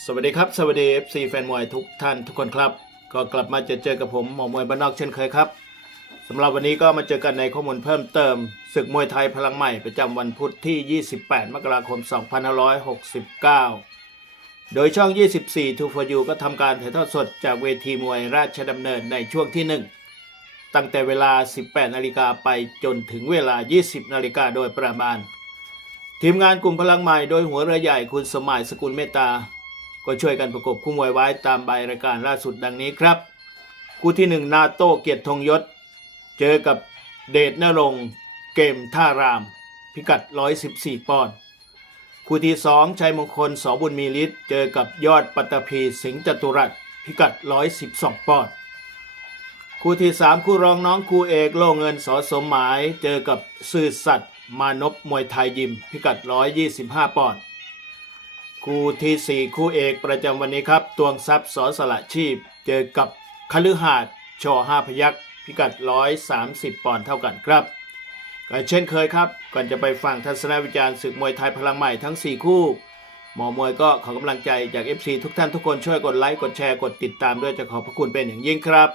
สวัสดีครับ สวัสดี FC แฟนมวยทุกท่านทุกคนครับ ก็กลับมาเจอเจอกับผมหมอมวยบ้านนอกเช่นเคยครับสำหรับวันนี้ก็มาเจอกันในข้อมูลเพิ่มเติมศึกมวยไทยพลังใหม่ประจำวันพุธที่ 28 มกราคม 2569 โดยช่อง 24 2 for you ก็ทำการถ่ายทอดสดจากเวทีมวยราชดำเนินในช่วงที่ 1 ตั้งแต่เวลา 18 นาฬิกาไปจนถึงเวลา 20 นาฬิกาโดยประมาณ ทีมงานกลุ่มพลังใหม่โดยหัวเรือใหญ่คุณสมัยสกุลเมตตา ก็ช่วยกันประกบคู่มวยไว้ตามใบรายการล่าสุดดังนี้ครับ คู่ที่หนึ่งนาโต้เกียรติธงยศ เจอกับเดชนรงเกมท่าราม พิกัด 114 ปอนด์คู่ที่สองชัยมงคลสบุญมีฤทธิ์เจอกับยอดปัตตภีสิงห์จตุรัสพิกัด 112 ปอนด์คู่ที่สามคู่รองน้องคู่เอกโล่เงินสอสมหมาย เจอกับซื่อสัตย์มานพมวยไทยยิม พิกัด 125 ปอนด์ คู่ที่ 4 คู่เอกประจำวันนี้ครับ ตวงทรัพย์สอสละชีพ เจอกับคฤหาสน์ชอห้าพยักพิกัด 130 ปอนด์เท่ากันครับก็เช่นเคยครับ ก่อนจะไปฟังทัศนวิจารณ์ศึกมวยไทยพลังใหม่ทั้ง 4 คู่ หมอมวยก็ขอกำลังใจจาก FC ทุกท่านทุกคนช่วยกดไลค์กดแชร์กดติดตามด้วยจะขอบพระคุณเป็นอย่างยิ่งครับ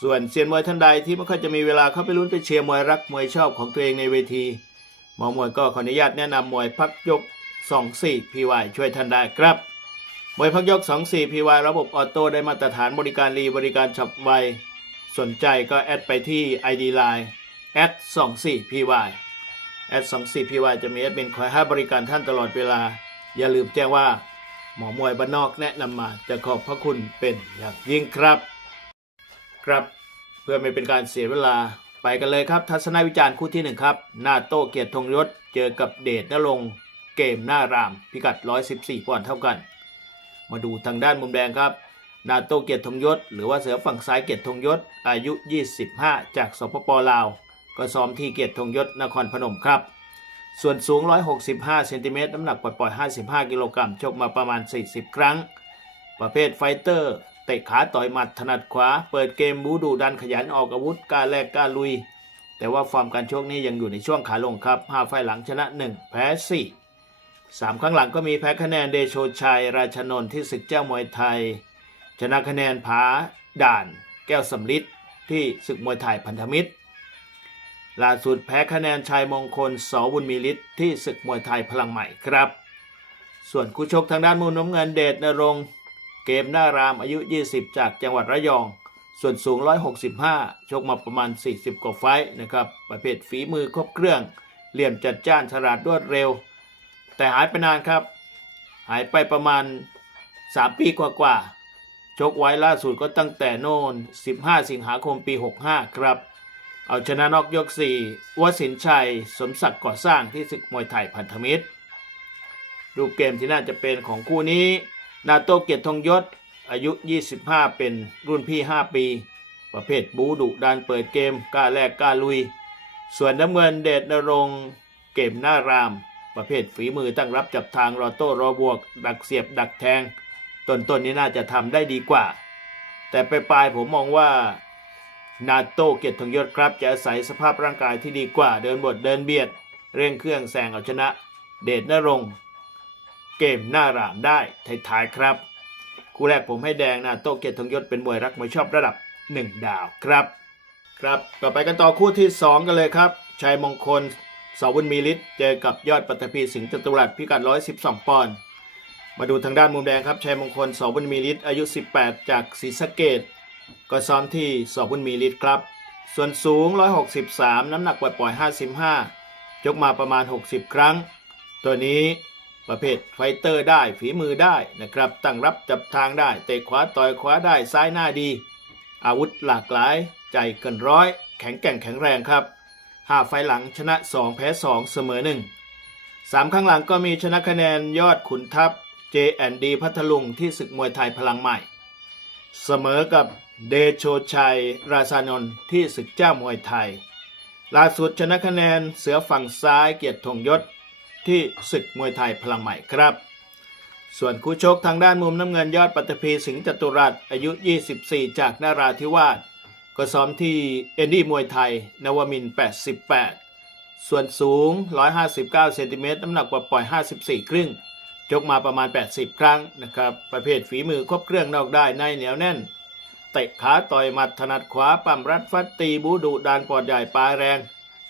ส่วนเซียนมวยท่านใดที่ไม่ค่อยจะมีเวลาเข้าไปลุ้นไปเชียร์มวยรักมวยชอบของตัวเองในเวทีหมอมวยก็ขออนุญาตแนะนำมวยพักยก 24 PY ช่วยท่านได้ครับมวยพักยก 24 PY ระบบออโต้ได้มาตรฐานบริการรีบริการฉับไว สนใจก็แอดไปที่ ID Line แอด24 PY แอด24 PY จะมีแอดมินคอยให้บริการท่านตลอดเวลา อย่าลืมแจ้งว่าหมอมวยบ้านนอกแนะนำมาจะขอบพระคุณเป็นอย่างยิ่งครับ ครับเพื่อไม่เป็นการเสียเวลาไปกันเลยครับ ทัศนวิจารณ์คู่ที่หนึ่งครับ หน้าโต้เกียรติธงยศเจอกับเดชนรงค์ เกมหน้าราม พิกัด 114ปอนด์เท่ากัน มาดูทางด้านมุมแดงครับ นาโตเกียรติธงยศ หรือว่าเสือฝั่งซ้ายเกียรติธงยศ อายุ 25 จากสปปลาว ก็ซ้อมที่เกียรติธงยศนครพนมครับ ส่วนสูง 165 เซนติเมตรน้ำหนักปล่อยๆ55 กิโลกรัมชกมาประมาณ 40 ครั้ง ประเภทไฟเตอร์เตะขาต่อยหมัดถนัดขวา เปิดเกมบูดูดันขยันออกอาวุธกล้าแลกกล้าลุยแต่ว่าฟอร์มการชกนี้ยังอยู่ในช่วงขาลงครับ 5 ไฟล์หลังชนะ 1 แพ้ 4 3ครั้งหลังก็มีแพ้คะแนนเดโชชัย ราชนนท์ที่ศึกเจ้ามวยไทย ชนะคะแนนผาด่าน แก้วสำลิดที่ศึกมวยไทยพันธมิตรล่าสุดแพ้คะแนนชายมงคลสบุญมีฤทธิ์ที่ศึกมวยไทยพลังใหม่ครับ ส่วนคู่ชกทางด้านมุมน้ำเงินเดชนรงค์เกมหน้ารามอายุ 20 จากจังหวัดระยอง ส่วนสูง 165 ชกมาประมาณ 40 กว่าไฟนะครับ ประเภทฝีมือครบเครื่อง เหลี่ยมจัดจ้านฉลาดรวดเร็ว แต่หายไปนานครับ หายไปประมาณ 3 ปีกว่าๆชกไว้ล่าสุดก็ตั้งแต่โน่น 15 สิงหาคมปี 65 ครับ เอาชนะนอกยก 4วสินชัย สมศักดิ์ก่อสร้างที่ศึกมวยไทยพันธมิตร รูปเกมที่น่าจะเป็นของคู่นี้ นาโตเกียรติธงยศ อายุ 25 เป็นรุ่นพี่ 5 ปี ประเภทบูดุดันเปิดเกมกล้าแลกกล้าลุย ส่วนน้ำเงินเดชนรงเกมหน้าราม ประเภทฝีมือตั้งรับจับทางรอโต้รอบวก ดักเสียบดักแทงต้นๆนนี้น่าจะทำได้ดีกว่า แต่ไปปลายๆผมมองว่านาโต้เกียรติธงยศครับจะอาศัยสภาพร่างกายที่ดีกว่าเดินบทเดินเบียด เร่งเครื่องแซงเอาชนะ เดชนรงเกมหน้ารามได้ท้ายๆครับ คู่แรกผมให้แดงนาโต้เกียรติธงยศเป็นมวยรักมวยชอบระดับ 1 ดาวครับ ครับต่อไปกันต่อคู่ที่ 2 กันเลยครับชัยมงคล สาวุญมีฤทธิ์เจอกับยอดปัตภีสิงห์จตุรัสพิกัด 112 ปอนด์ มาดูทางด้านมุมแดงครับชัยมงคลสาวุญมีฤทธิ์อายุ 18 จากศรีสะเกดก็ซ้อมที่สาวุญมีฤทธิ์ครับ ส่วนสูง 163 น้ำหนักปล่อยๆ55 ยกมาประมาณ 60 ครั้ง ตัวนี้ประเภทไฟเตอร์ได้ฝีมือได้นะครับตั้งรับจับทางได้ เตะขวาต่อยขวาได้ซ้ายหน้าดี อาวุธหลากหลายใจเกินร้อย แข็งแกร่งแข็งแรงครับ ห้าไฟหลังชนะ 2 แพ้ 2 เสมอ 1 3ครั้งหลังก็มีชนะคะแนนยอดขุนทัพ J&D พัทลุงที่ศึกมวยไทยพลังใหม่ เสมอกับเดโชชัย ราชานนท์ที่ศึกเจ้ามวยไทย ล่าสุดชนะคะแนนเสือฝั่งซ้ายเกียรติธงยศที่ศึกมวยไทยพลังใหม่ครับ ส่วนคู่ชกทางด้านมุมน้ำเงินยอดปัตตภีสิงห์จตุรัสอายุ 24 จากนาราธิวาส ก็ซ้อมที่เอนดี้มวยไทย นวมิน 88 ส่วนสูง 159 เซนติเมตรน้ำหนักกว่าปล่อย 54 ครึ่งชกมาประมาณ 80 ครั้งนะครับ ประเภทฝีมือครบเครื่องนอกได้ในเหนียวแน่น เตะขาต่อยหมัดถนัดขวาปั้มรัดฟัดตีบูดุดานปอดใหญ่ปลายแรง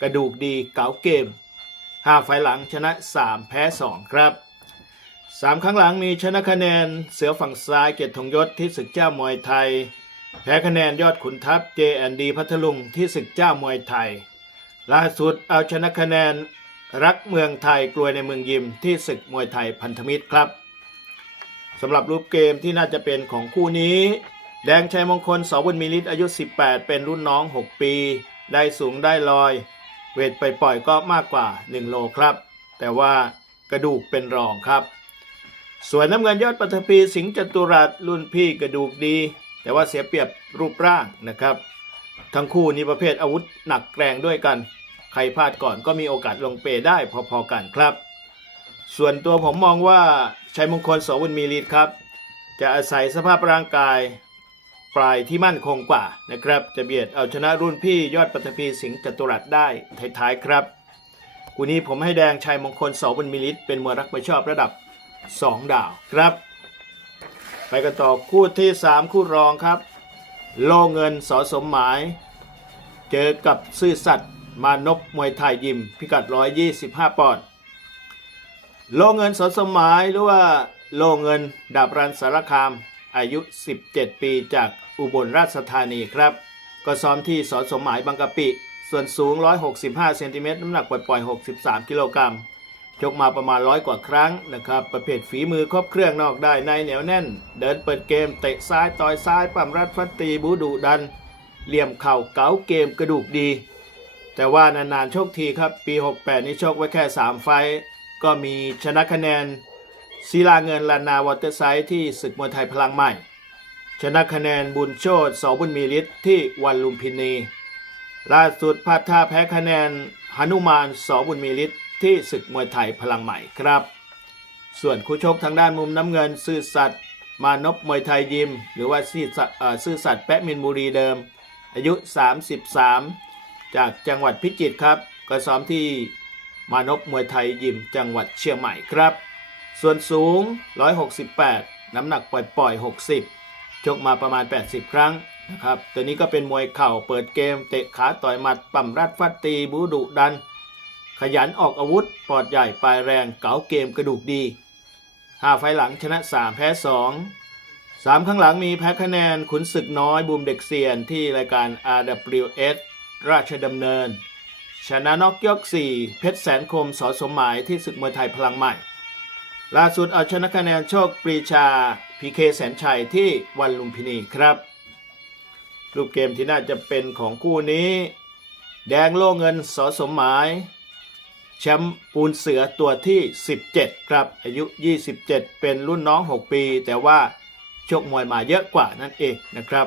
กระดูกดีเก๋าเกม5ไฟหลังชนะ 3 แพ้ 2 ครับ3ครั้งหลังมีชนะคะแนนเสือฝั่งซ้ายเกียรติธงยศที่ศึกเจ้ามวยไทย แพ้คะแนนยอดขุนทัพ JND พัทลุงที่ศึกเจ้ามวยไทย ล่าสุดเอาชนะคะแนนรักเมืองไทยกลวยในเมืองยิมที่ศึกมวยไทยพันธมิตรครับสำหรับรูปเกมที่น่าจะเป็นของคู่นี้ แดงชัยมงคลสบุญมีฤทธิ์อายุ 18 เป็นรุ่นน้อง 6 ปี ได้สูงได้ลอย เวทไปปล่อยก็มากกว่า 1 โลครับ แต่ว่ากระดูกเป็นรองครับ ส่วนน้ำเงินยอดปัทภีสิงห์จตุรัสรุ่นพี่กระดูกดี แต่ว่าเสียเปรียบรูปร่างนะครับ ทั้งคู่นี้ประเภทอาวุธหนักแรงด้วยกัน ใครพลาดก่อนก็มีโอกาสลงเปได้พอๆกันครับ ส่วนตัวผมมองว่าชัยมงคลโสวุลมีฤทธิ์ครับ จะอาศัยสภาพร่างกายปลายที่มั่นคงกว่านะครับ จะเบียดเอาชนะรุ่นพี่ยอดปัทภีสิงห์จตุรัสได้ท้ายๆครับคู่นี้ผมให้แดงชัยมงคลโสวุลมีฤทธิ์เป็นมวยรักไม่ชอบระดับ 2 ดาวครับ ไปกันต่อคู่ที่ 3 คู่รองครับ โลเงินสอสมหมาย เจอกับซื่อสัตย์มานพมวยไทยยิม พิกัด 125 ปอนด์โลเงินสอสมหมายหรือว่าโลเงินดาบรันสารคาม อายุ 17 ปีจากอุบลราชธานีครับ ก็ซ้อมที่สอสมหมายบางกะปิ ส่วนสูง 165 เซนติเมตรน้ำหนักปล่อยๆ 63 กิโลกรัม ชกมาประมาณร้อยกว่าครั้งนะครับ ประเภทฝีมือครอบเครื่องนอกได้ในเหนียวแน่น เดินเปิดเกมเตะซ้ายต่อยซ้ายปั้มรัดฟัดตีบูดุดัน เหลี่ยมเข่าเก๋าเกมกระดูกดี แต่ว่านานๆโชคทีครับ ปี 68 นี้โชคไว้แค่ 3 ไฟ ก็มีชนะคะแนนศิลาเงินลานนาวอเตอร์ไซด์ที่ศึกมวยไทยพลังใหม่ ชนะคะแนนบุญโชตสอบุญมีฤทธิ์ที่วันลุมพินี ล่าสุดพลาดท่าแพ้คะแนนหนุมานสอบุญมีฤทธิ์ ที่ศึกมวยไทยพลังใหม่ครับ ส่วนคู่ชกทางด้านมุมน้ำเงิน ซื่อสัตย์มานพมวยไทยยิม หรือว่าซื่อสัตย์แปะมินบุรีเดิม อายุ 33 จากจังหวัดพิจิตรครับ ก็ซ้อมที่มานพมวยไทยยิมจังหวัดเชียงใหม่ครับ ส่วนสูง 168 น้ำหนักปล่อยๆ 60 ชกมาประมาณ 80 ครั้งนะครับตัวนี้ก็เป็นมวยเข่าเปิดเกม เตะขาต่อยหมัดปั่มรัดฟัดตีบูดุดัน ขยันออกอาวุธ ปอดใหญ่ปลายแรงเก๋าเกมกระดูกดี 5 ไฟหลังชนะ 3 แพ้ 2 3 ข้างหลังมีแพ้คะแนนขุนศึกน้อยบูมเด็กเซียนที่รายการ RWS ราชดำเนิน ชนะนอกยก 4 เพชรแสนคมสอสมหมายที่ศึกมวยไทยพลังใหม่ ล่าสุดเอาชนะคะแนนโชคปรีชาพีเคแสนชัยที่วันลุมพินีครับรูปเกมที่น่าจะเป็นของคู่นี้ แดงโล่เงินสอสมหมาย แชมป์ปูนเสือตัวที่ 17 ครับ อายุ 27 เป็นรุ่นน้อง 6 ปี แต่ว่าชกมวยมาเยอะกว่านั่นเองนะครับ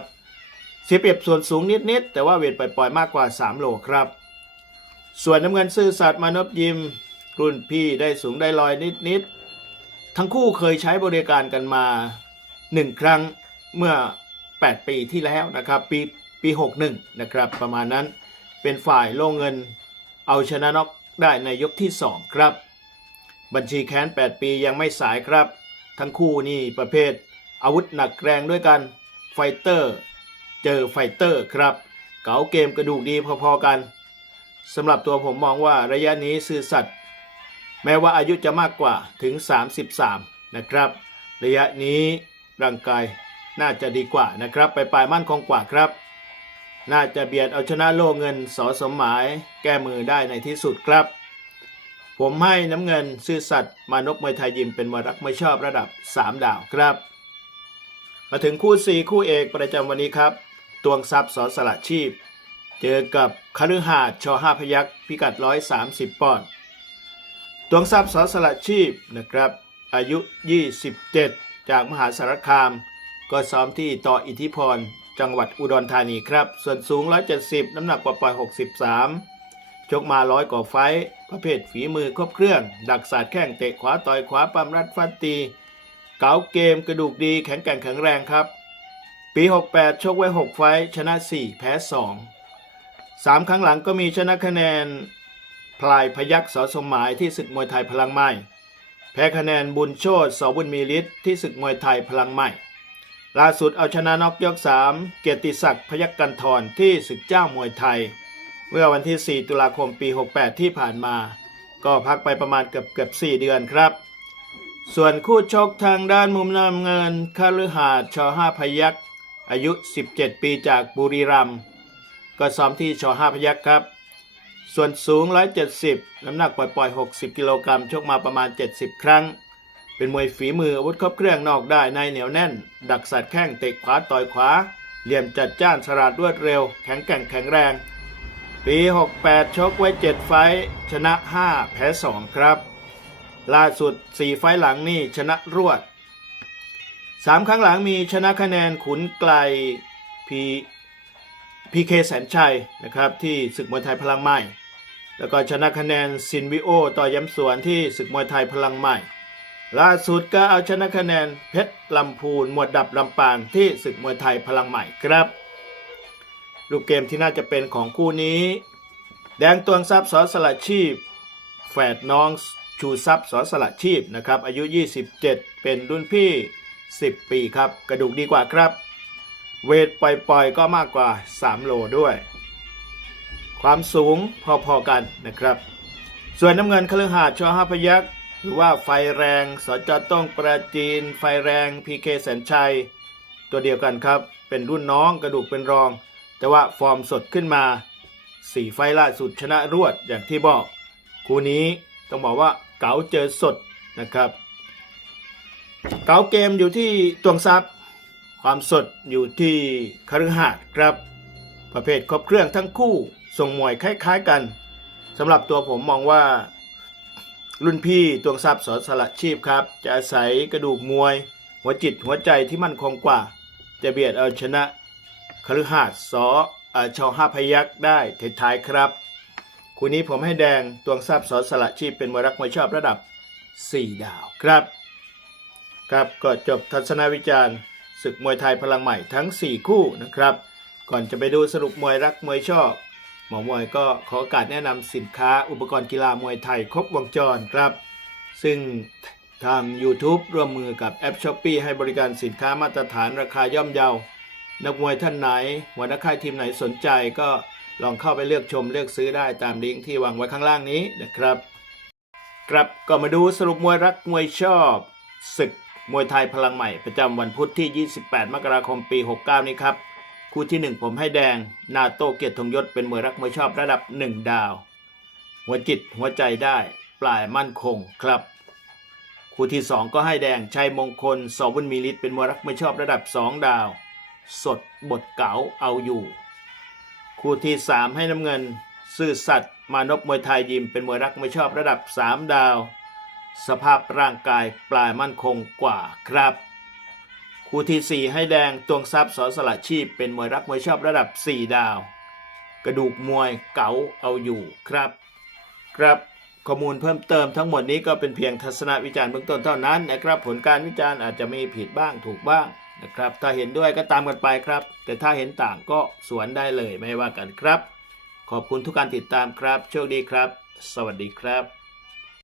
เสียเปรียบส่วนสูงนิดๆแต่ว่าเวทปล่อยๆมากกว่า 3 โลครับ ส่วนน้ำเงินซื่อสัตย์มานพยิม รุ่นพี่ได้สูงได้ลอยนิดๆทั้งคู่เคยใช้บริการกันมา 1 ครั้งเมื่อ 8 ปีที่แล้วนะครับ ปีปี 61 นะครับ ประมาณนั้นเป็นฝ่ายโล่เงินเอาชนะน็อก ได้ในยกที่ 2 ครับ บัญชีแค้น 8 ปียังไม่สายครับ ทั้งคู่นี่ประเภท อาวุธหนักแรงด้วยกันไฟเตอร์เจอไฟเตอร์ครับ เก๋าเกมกระดูกดีพอๆกันสำหรับตัวผมมองว่าระยะนี้ซื่อสัตย์แม้ว่าอายุจะมากกว่าถึง 33 นะครับ ระยะนี้ร่างกายน่าจะดีกว่านะครับ ไปปลายมั่นคงกว่าครับ น่าจะเบียดเอาชนะโลเงินสอสมหมายแก้มือได้ในที่สุดครับ ผมให้น้ำเงินซื่อสัตย์มานพมวยไทยยิมเป็นมวยรักไม่ชอบระดับ 3 ดาวครับ มาถึงคู่ 4 คู่เอกประจำวันนี้ครับ ตวงทรัพย์สอสละชีพ เจอกับคฤหาสน์ชอห้าพยักษ์พิกัด 130 ปอนด์ตวงทรัพย์สอสละชีพนะครับ อายุ 27 จากมหาสารคาม ก็ซ้อมที่ต่ออิทธิพร จังหวัดอุดรธานีครับ ส่วนสูง 170 น้ำหนักปล่อย 63 ชกมาร้อยกว่าไฟ ประเภทฝีมือครบเครื่อง ดักสาดแข้งเตะขวาต่อยขวาปั๊มรัดฟัดตี เก๋าเกมกระดูกดีแข็งแกร่งแข็งแรงครับ ปี 68 ชกไว้ 6 ไฟ ชนะ 4 แพ้ 2 3 ครั้งหลังก็มีชนะคะแนน พลายพยักษ์สอสมหมายที่ศึกมวยไทยพลังไม้แพ้คะแนนบุญโชตสอบุญมีฤทธิ์ที่ศึกมวยไทยพลังใหม่ ล่าสุดเอาชนะน็อกยก 3 เกียรติศักดิ์พยัคฆ์กันทรที่ศึกเจ้ามวยไทย เมื่อวันที่ 4 ตุลาคมปี 68 ที่ผ่านมา ก็พักไปประมาณเกือบเกือบ4เดือนครับ ส่วนคู่ชกทางด้านมุมน้ำเงินคาลือหาดช5พยักษ์อายุ 17 ปีจากบุรีรัมย์ก็ซ้อมที่ชอ5พยักษ์ครับ ส่วนสูง 170 น้ำหนักปล่อยๆ 60 กิโลกรัมชกมาประมาณ 70 ครั้ง เป็นมวยฝีมืออาวุธครบเครื่องนอกได้ในเหนียวแน่น ดักสัตว์แข้งเตะขวาต่อยขวา เหลี่ยมจัดจ้านฉลาดรวดเร็ว แข็งแกร่งแข็งแรง ปี 68 ชกไว้ 7 ไฟชนะ 5 แพ้ 2 ครับ ล่าสุด 4 ไฟหลังนี่ชนะรวด 3 ครั้งหลังมีชนะคะแนนขุนไกลพีพีเคแสนชัยนะครับที่ศึกมวยไทยพลังใหม่ แล้วก็ชนะคะแนนซินวิโอต่อย้ำสวนที่ศึกมวยไทยพลังใหม่ ล่าสุดก็เอาชนะคะแนนเพชรลำพูนหมวดดับลำปางที่ศึกมวยไทยพลังใหม่ครับรูปเกมที่น่าจะเป็นของคู่นี้ แดงตวงทรัพย์สอสละชีพ แฝดน้องชูทรัพย์สอสละชีพนะครับอายุ 27 เป็นรุ่นพี่ 10 ปีครับ กระดูกดีกว่าครับ เวทปล่อยๆ ก็มากกว่า 3 โลด้วย ความสูงพอๆกันนะครับ ส่วนน้ำเงินคฤหาสน์ชอห้าพยักษ ว่าไฟแรงสจต้องประจีน ไฟแรงพีเคแสนชัย ตัวเดียวกันครับ เป็นรุ่นน้องกระดูกเป็นรอง แต่ว่าฟอร์มสดขึ้นมา 4 ไฟล่าสุดชนะรวดอย่างที่บอก คู่นี้ต้องบอกว่าเก๋าเจอสดนะครับ เก๋าเกมอยู่ที่ตวงทรัพย์ความสดอยู่ที่คฤหาสน์ครับ ประเภทครบเครื่องทั้งคู่ส่งมวยคล้ายๆกันสำหรับตัวผมมองว่า รุ่นพี่ตวงทรัพย์สอนสละชีพครับ จะอาศัยกระดูกมวย หัวจิตหัวใจที่มั่นคงกว่า จะเบียดเอาชนะคฤหาสน์สอเอ่อชห้าพยักษ์ได้ท้ายครับคู่นี้ผมให้แดงตวงทรัพย์สอนสละชีพเป็นมวยรักมวยชอบระดับ 4 ดาวครับ ครับก็จบทัศนวิจารณ์ศึกมวยไทยพลังใหม่ทั้ง 4 คู่นะครับ ก่อนจะไปดูสรุปมวยรักมวยชอบ หมอมวยก็ขอโอกาสแนะนำสินค้าอุปกรณ์กีฬามวยไทยครบวงจรครับ ซึ่งทาง YouTube ร่วมมือกับแอป s h อ p e e ให้บริการสินค้ามาตรฐานราคาย่อมเยา นักมวยท่านไหนหัวหน้าค่ายทีมไหนสนใจก็ลองเข้าไปเลือกชมเลือกซื้อได้ตามลิงก์ที่วางไว้ข้างล่างนี้นะครับ ครับก็มาดูสรุปมวยรักมวยชอบศึกมวยไทยพลังใหม่ประจำวันพุธที่ 28 มกราคมปี 69 นี้ครับ คู่ที่ 1 ผมให้แดง นาโตเกียรติธงยศเป็นมวยรักมวยชอบระดับ 1 ดาว หัวจิตหัวใจได้ ปลายมั่นคงครับ คู่ที่ 2 ก็ให้แดงชัยมงคลสอบุญมีฤทธิ์เป็นมวยรักมวยชอบระดับ 2 ดาว สดบทเก๋าเอาอยู่ คู่ที่ 3 ให้น้ำเงิน ซื่อสัตย์มานพมวยไทยยิมเป็นมวยรักมวยชอบระดับ 3 ดาว สภาพร่างกายปลายมั่นคงกว่าครับ คู่ที่ 4 ให้แดงตวงทรัพย์สอสละชีพ เป็นมวยรักมวยชอบระดับ 4 ดาว กระดูกมวยเก๋าเอาอยู่ครับ ครับข้อมูลเพิ่มเติมทั้งหมดนี้ก็เป็นเพียงทัศนวิจารณ์เบื้องต้นเท่านั้นนะครับ ผลการวิจารณ์อาจจะมีผิดบ้างถูกบ้างนะครับ ถ้าเห็นด้วยก็ตามกันไปครับ แต่ถ้าเห็นต่างก็สวนได้เลยไม่ว่ากันครับ ขอบคุณทุกการติดตามครับ โชคดีครับ สวัสดีครับ